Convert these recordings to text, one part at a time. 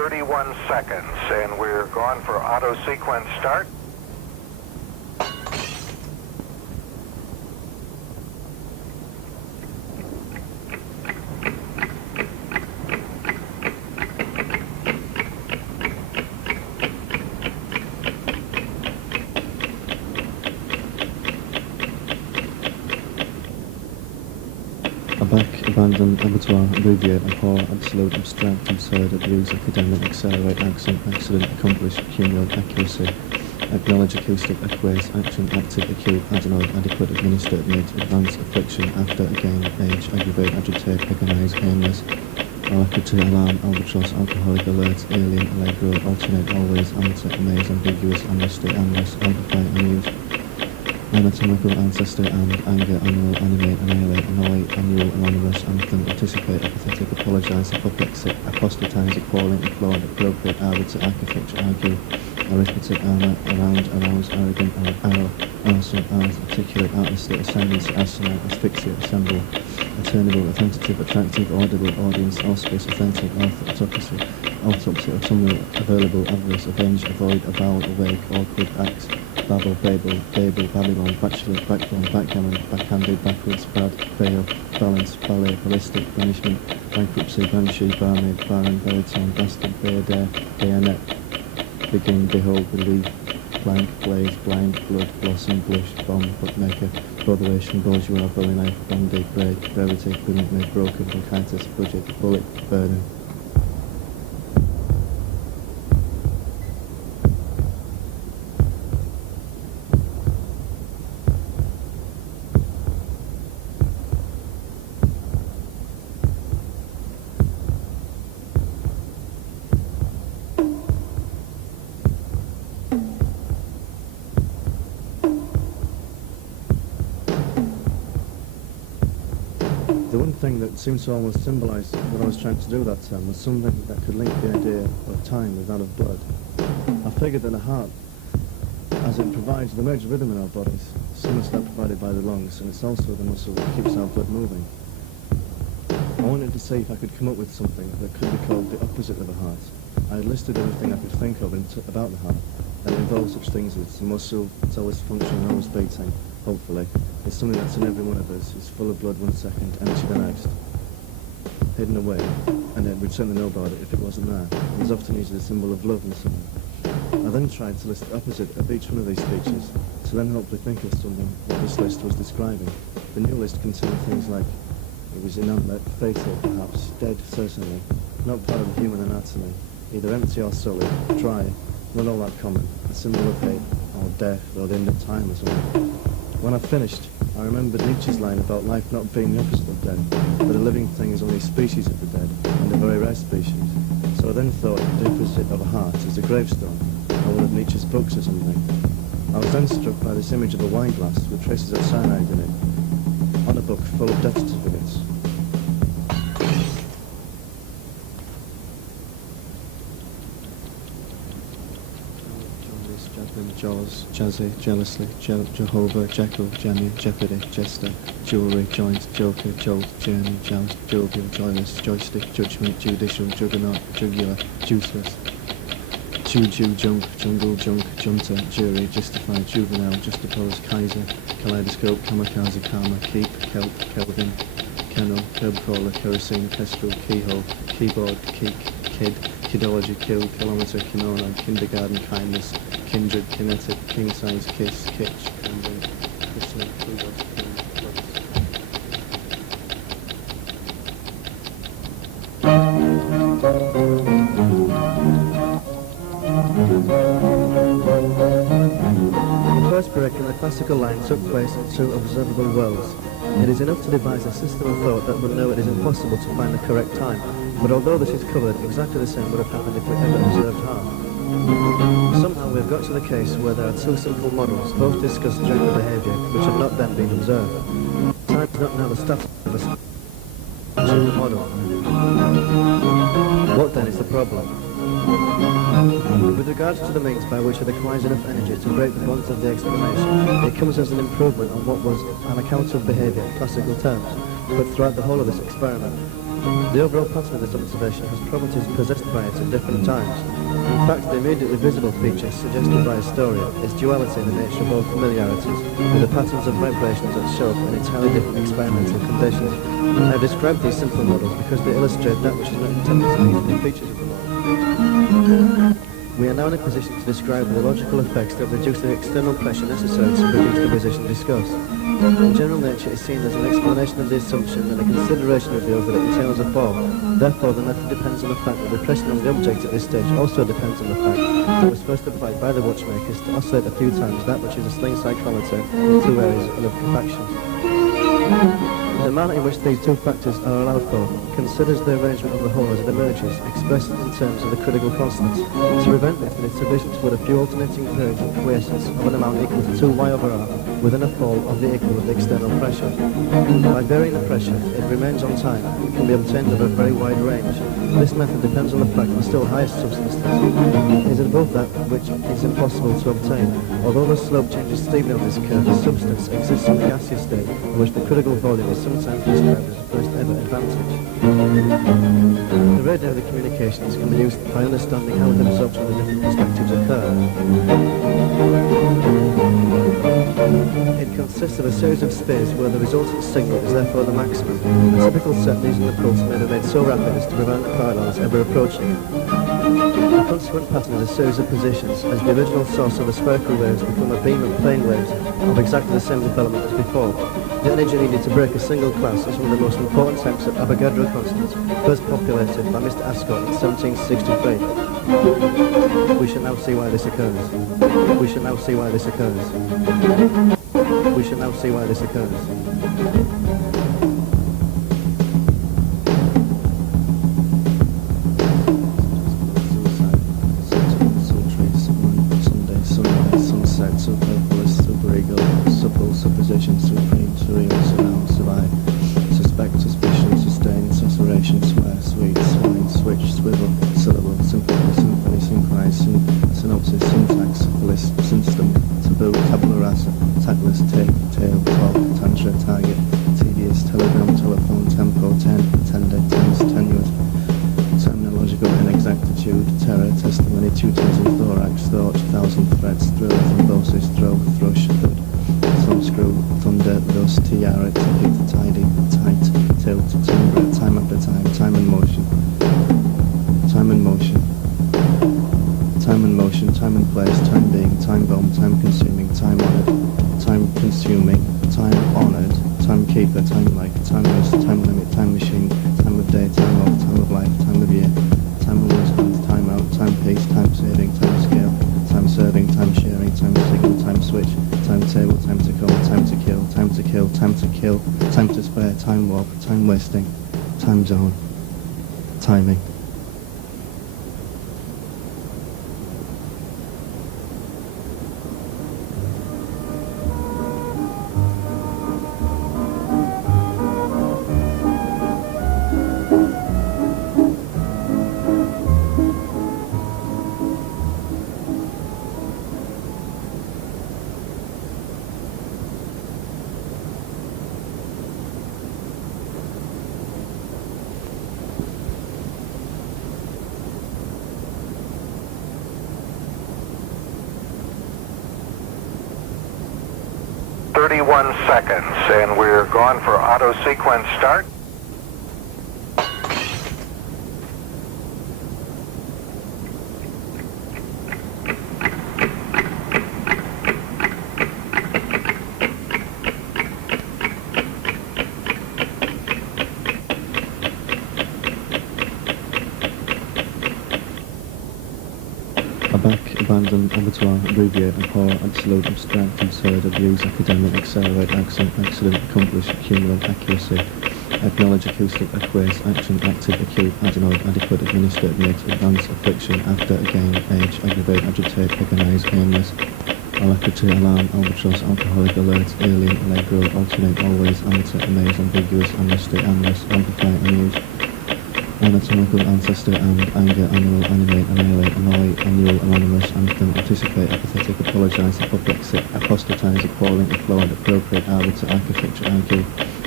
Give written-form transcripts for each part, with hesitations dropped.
31 seconds, and we're gone for auto sequence start. Abandon, abattoir, abbreviate, abhor, absolute, abstract, absurd, abuse, academic, accelerate, accent, accident, accomplish, accumulate, accuracy, acknowledge, acoustic, acquiesce, action, active, acute, adenoid, adequate, administer, admit, advance, affliction, after, again, age, aggravate, agitate, agonize, aimless, alacrity, alarm, albatross, alcoholic, alert, alien, allegro, alternate, always, amateur, amaze, ambiguous, amnesty, amorous, amplify, amuse, anatomical, ancestor, and anger, annual, animate, annihilate, annihilate, annual, anonymous, anthem, anticipate, apathetic, apologize, apoplexy, apostatize, appalling, applaud, appropriate, arbiter, architecture, argue, arithmetic, armor, around, arouse, arrogant, arrow, arson, ars, articulate, artistry, ascendancy, arsenal, asphyxia, assemble, attainable, attentive, attractive, audible, audience, auspice, authentic, autocracy, autopsy, autumnal, available, avarice, avenge, avoid, avowal, awake, awkward, axe, babble, babel, Babylon, bachelor, backbone, backgammon, backhanded, backwards, bad, bail, balance, ballet, ballistic, banishment, bankruptcy, banshee, barmaid, baron, baritone, bastard, bayadare, bayonet, begin, behold, believe, blank, blaze, blind, blood, blossom, blush, bomb, bookmaker, botheration, bourgeois, bowie knife, bandy, break, brevity, brilliantly, broken, bronchitis, budget, bullet, burden. The one thing that seemed to almost symbolise what I was trying to do that time was something that could link the idea of time with that of blood. I figured that a heart, as it provides the major rhythm in our bodies, similar to that provided by the lungs, and it's also the muscle that keeps our blood moving. I wanted to see if I could come up with something that could be called the opposite of a heart. I had listed everything I could think of about the heart, and it involves such things as the muscle, it's always functioning, always beating, hopefully. It's something that's in every one of us. It's full of blood 1 second, empty the next, hidden away, and then we'd certainly know about it if it wasn't there. It was often used as a symbol of love in something. I then tried to list the opposite of each one of these features, to then hopefully think of something that this list was describing. The new list contained things like, it was inanimate, fatal perhaps, dead certainly, not part of the human anatomy, either empty or solid, dry, not all that common, a symbol of hate, or death, or the end of time or something. When I finished, I remembered Nietzsche's line about life not being the opposite of death, that a living thing is only a species of the dead, and a very rare species. So I then thought the opposite of a heart is a gravestone, or one of Nietzsche's books or something. I was then struck by this image of a wine glass with traces of cyanide in it, on a book full of death certificates. Jaws, Jazzy, Jealously, Jehovah, Jekyll, Jenny, Jeopardy, Jester, Jewelry, Joint, Joker, Jolt, Journey, Joust, Jovial, Joyless, Joystick, Judgment, Judicial, Juggernaut, Jugular, Juiceless, Juju, Junk, Jungle, Junk, Junter, Jury, Justified, Juvenile, Justopose, Kaiser, Kaleidoscope, Kamikaze, Karma, Keep, Kelp, Kelvin, Kennel, Curb Crawler, Kerosene, Kestrel, Keyhole, Keyboard, Keek, Kid, Kidology, Kill, Kilometre, Kimono, Kindergarten, Kindness, Kindred, Kinetic, King Size, Kiss, Kitsch, Camden, Christening, Kudos, King, The first break in the classical line took place in two observable worlds. It is enough to devise a system of thought that would know it is impossible to find the correct time, but although this is covered, exactly the same would have happened if we ever observed half. Somehow we have got to the case where there are two simple models, both discuss general behaviour, which have not then been observed. Time is not now the status of a simple model. What then is the problem? With regards to the means by which it acquires enough energy to break the bonds of the explanation, it comes as an improvement on what was an account of behaviour in classical terms, but throughout the whole of this experiment, The overall pattern of this observation has properties possessed by it at different times. In fact, the immediately visible feature suggested by Astoria is duality in the nature of all familiarities, with the patterns of vibrations that show up in entirely different experimental conditions. I have described these simple models because they illustrate that which is not intended to be the features of the model. We are now in a position to describe the logical effects that reduce the external pressure necessary to produce the position discussed. In general nature is seen as an explanation of the assumption and a consideration reveals that it entails a fall. Therefore, the method depends on the fact that the pressure on the object at this stage also depends on the fact that it was first applied by the watchmakers to oscillate a few times that which is a sling cyclometer in two areas of compaction. The manner in which these two factors are allowed for considers the arrangement of the whole as it emerges, expressed in terms of the critical constants. To prevent this, it is sufficient to put a few alternating periods and equations of an amount equal to 2y over r within a fall of the equal of the external pressure. By varying the pressure, it remains on time and can be obtained over a very wide range. This method depends on the fact that the still highest substance is above that which is impossible to obtain. Although the slope changes steeply on this curve, the substance exists in the gaseous state, in which the critical volume is sometimes described as the first ever advantage. The radio of the communications can be used by understanding how the absorption of the different perspectives occur. It consists of a series of spheres where the resultant signal is therefore the maximum. A typical set using the pulse may be made so rapid as to prevent the parallels ever approaching. The consequent pattern is a series of positions, as the original source of the spherical waves become a beam of plane waves of exactly the same development as before. The energy needed to break a single class is one of the most important types of Avogadro constants, first populated by Mr. Ascot in 1763. We shall now see why this occurs. We shall now see why this occurs. We shall now see why this occurs. Supposition, supreme, surreal, surround, survive, suspect, suspicion, sustain, susurration, swear, sweet, swine, switch, swivel, syllable, symphony, synchronize, synopsis, syntax, list, system, taboo, tabula rasa, tactless, tape, tail, talk, tantra, target, tedious, telegram, telephone, tempo, tender, tense, tenuous, terminological inexactitude, terror, testimony, tutors and thorax, thought, thousand threats, thrill, thrombosis, throw, thrush, thud, thumbscrew, thunder, thus, tiara, ticket, tidy, tight, tilt, timbre, time after time, time and motion, time and motion, time and motion, time and place, time being, time bomb, time consuming, time honoured, time consuming, time honoured, timekeeper, time like, time list, time limit, time machine, time of day, time off, time of life, time of year, time of husband, time out, time piece, time saving, time scale, time serving, time sharing, time signal, time switch, timetable, time to call, time to kill, time to kill, time to kill, time to spare, time warp, time wasting, time zone, timing. Seconds, and we're gone for auto sequence start. Abandon, abattoir, abbreviate, abhor, absolute, abstract, absurd, abuse, academic, accelerate, accent, accident, accomplish, accumulate, accuracy, acknowledge, acoustic, acquiesce, action, active, acute, adenoid, adequate, administer, admit, advance, affliction, after, again, age, aggravate, agitate, organize, aimless, alacrity, alarm, albatross, alcoholic, alert, alien, allegro, alternate, always, amateur, amaze, ambiguous, amnesty, amorous, amplify, amuse, anatomical, ancestor, and anger, animal, animate, annihilate, annoy, annual, anonymous, anthem, anticipate, apathetic, apologise, apoplectic, apostatize, appalling, applaud, appropriate, arbiter, architecture, argue,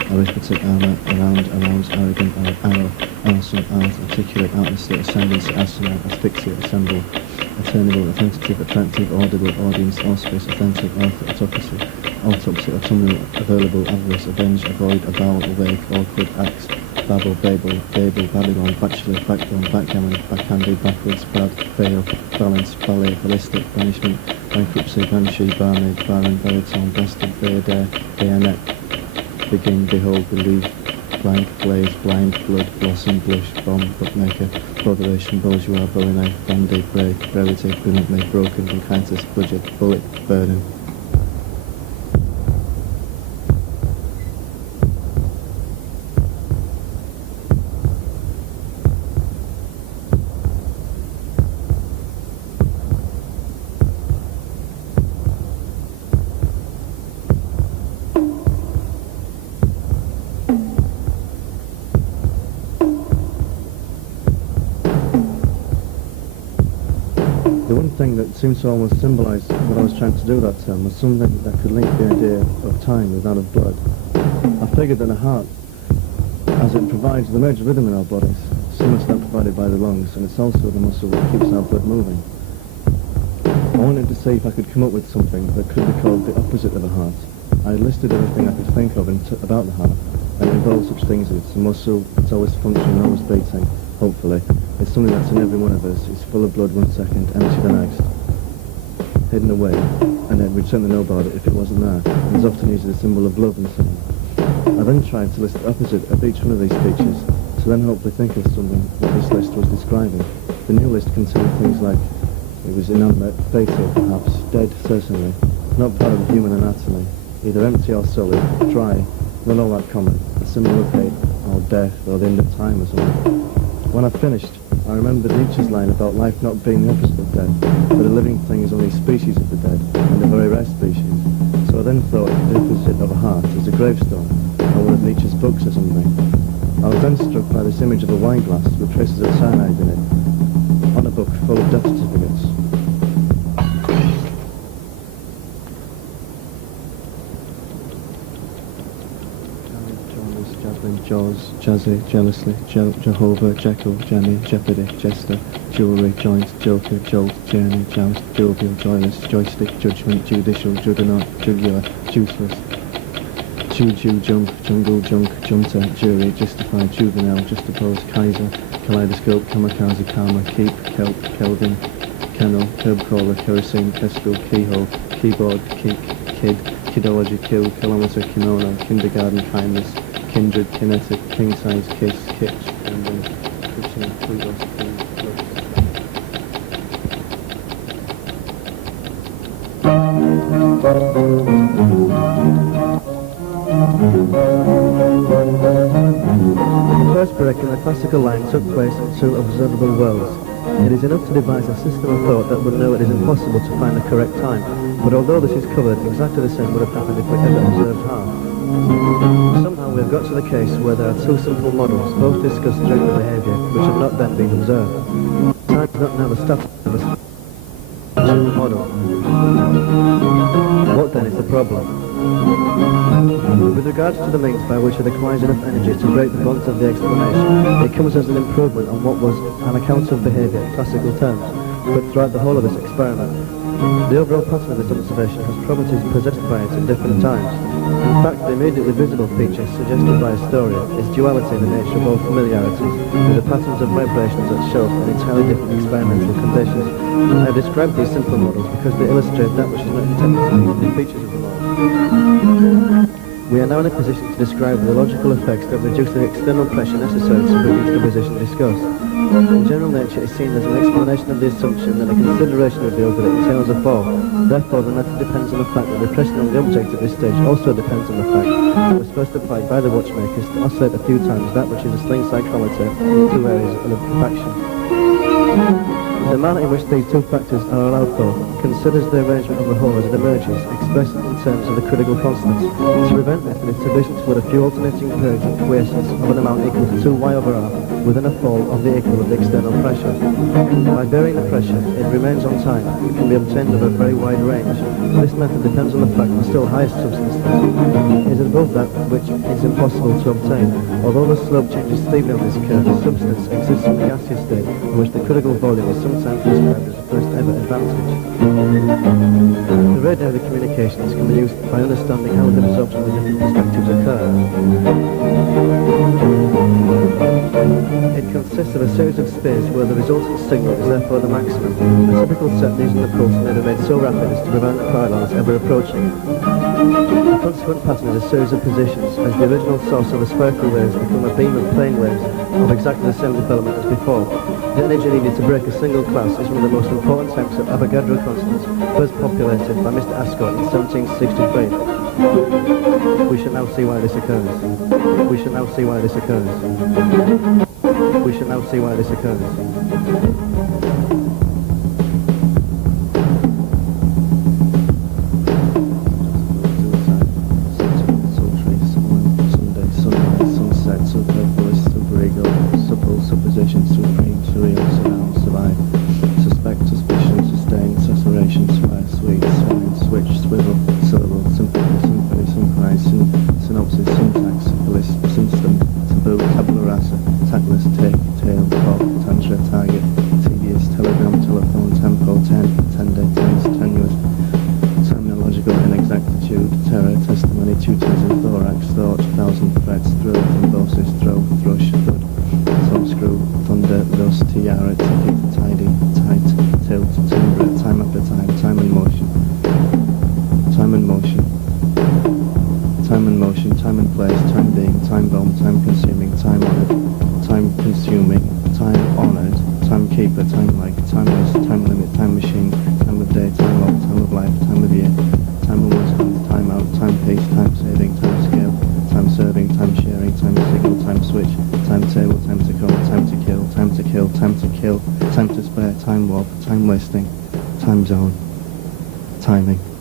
arithmetic, armour, around, arrogant, arrow, arson, art, articulate, artlessly, ascendancy, astronaut, asphyxia, assemble, attainable, authentative, attractive, audible, audience, auspice, authentic, autocracy, autopsy, autumnal, available, avarice, avenge, avoid, avowal, awake, awkward, axe, babble, babel, gable, Babylon, bachelor, backbone, backgammon, backhanded, backwards, bad, fail, balance, ballet, ballistic, banishment, bankruptcy, banshee, barmaid, baron, baritone, bastard, bayadare, bayonet, begin, behold, believe, blank, blaze, blind, blood, blossom, blush, bomb, bookmaker, botheration, bourgeois, bowie knife, bandy, break, brevity, brilliantly, broken, bronchitis, budget, bullet, burden. The one thing that seems to almost symbolise what I was trying to do that term was something that could link the idea of time with that of blood. I figured that a heart, as it provides the major rhythm in our bodies, similar to that provided by the lungs, and it's also the muscle that keeps our blood moving. I wanted to see if I could come up with something that could be called the opposite of a heart. I listed everything I could think of about the heart, and it involves such things as it's a muscle, it's always functioning, always beating, hopefully. It's something that's in every one of us. It's full of blood one second, empty the next, hidden away, and then we'd certainly know about it if it wasn't there. And it's often used as a symbol of love and so on. I then tried to list the opposite of each one of these features, to then hopefully think of something that this list was describing. The new list contained things like, it was inanimate, fatal perhaps, dead certainly, not part of the human anatomy, either empty or solid, dry, not all that common, a symbol of hate, or death, or the end of time or something. When I finished, I remembered Nietzsche's line about life not being the opposite of death, but a living thing is only a species of the dead, and a very rare species. So I then thought the opposite of a heart is a gravestone, or one of Nietzsche's books or something. I was then struck by this image of a wine glass with traces of cyanide in it, on a book full of death certificates. Jaws, Jazzy, Jealously, Jehovah, Jekyll, Jenny, Jeopardy, Jester, Jewelry, Joint, Joker, Jolt, Journey, Joust, Jovial, Joyless, Joystick, Judgment, Judicial, Juggernaut, Jugular, Juiceless, Jew, Jump, Jungle, Junk, Junta, Jury, Justified, Juvenile, Justopposed, Kaiser, Kaleidoscope, Kamikaze, Karma, Keep, Kelp, Kelvin, Kennel, Curb Crawler, Kerosene, Kestrel, Keyhole, Keyboard, Keek, Kid, Kidology, Kill, Kilometer, Kimono, Kindergarten, Kindness, Kindred, Kinetic, King Size, Kiss, Kitsch, and then Kitchen, Kudos, The first break in the classical line took place in two observable worlds. It is enough to devise a system of thought that would know it is impossible to find the correct time, but although this is covered, exactly the same would have happened if we ever observed half. Somehow we have got to the case where there are two simple models, both discuss general behaviour, which have not then been observed. Time is not now the status of a model. What then is the problem? With regards to the means by which it acquires enough energy to break the bonds of the explanation, it comes as an improvement on what was an account of behaviour in classical terms, but throughout the whole of this experiment. The overall pattern of this observation has properties possessed by it at different times. In fact, the immediately visible feature suggested by Astoria is duality in the nature of all familiarities, with the patterns of vibrations that show in entirely different experimental conditions. I have described these simple models because they illustrate that which is not intended to be the features of the model. We are now in a position to describe the logical effects that reduce the external pressure necessary to reach the position discussed. In general nature is seen as an explanation of the assumption that a consideration reveals that it entails a fall. Therefore, the method depends on the fact that the pressure on the object at this stage also depends on the fact that it was first applied by the watchmakers to oscillate a few times that which is a sling psychrometer in two areas of action. The manner in which these two factors are allowed for considers the arrangement of the whole as it emerges, expressed in terms of the critical constants. To prevent this, it is sufficient to put a few alternating periods and equations of an amount equal to 2y/r within a fall of the equal of the external pressure. By varying the pressure, it remains on time. It can be obtained over a very wide range. This method depends on the fact that the still highest substance is above that which is impossible to obtain. Although the slope changes steeply on this curve, the substance exists in the gaseous state, in which the critical volume is sometimes described as the first ever advantage. To radio the communications can be used by understanding how the absorption of the different perspectives occur. It consists of a series of spheres where the resultant signal is therefore the maximum. A typical set using the pulse may be made so rapid as to prevent the pylons ever approaching it. The consequent pattern is a series of positions, as the original source of the spherical waves become a beam of plane waves of exactly the same development as before. The energy needed to break a single class is one of the most important types of Avogadro constants, first populated by Mr. Ascot in 1763. We shall now see why this occurs. We shall now see why this occurs. We shall now see why this occurs. Supposition, supreme, surreal, surround, survive, suspect, suspicion, sustain, susurration, swear, sweet, swine, switch, swivel, syllable, symphony, symphony, synchronize, synopsis, syntax, syphilis, system, taboo, tabula rasa, tactless, take, tail, talk, tantra, target, tedious, telegram, telephone, tempo, tender, tense, tenuous, terminological inexactitude, terror, testimony, tutors in thorax, thought, thousand threats, thrill, thrombosis, throw, thrush, thud, thumbscrew, thunder, thus, tiara, ticket, tidy, tight, tilt, timbre, time after time, time and motion, time and motion, time and motion, time and place, time being, time bomb, time consuming, time honoured, time consuming, time honoured, timekeeper, time like, timeless, time limit, time machine, time of day, time of, time of life, time of year, time of one's hand, time out, time piece, time saving, time scale, time serving, time sharing, time signal, time switch, timetable, time to come, time to kill, time to kill, time to kill, time to spare, time warp, time wasting, time zone, timing.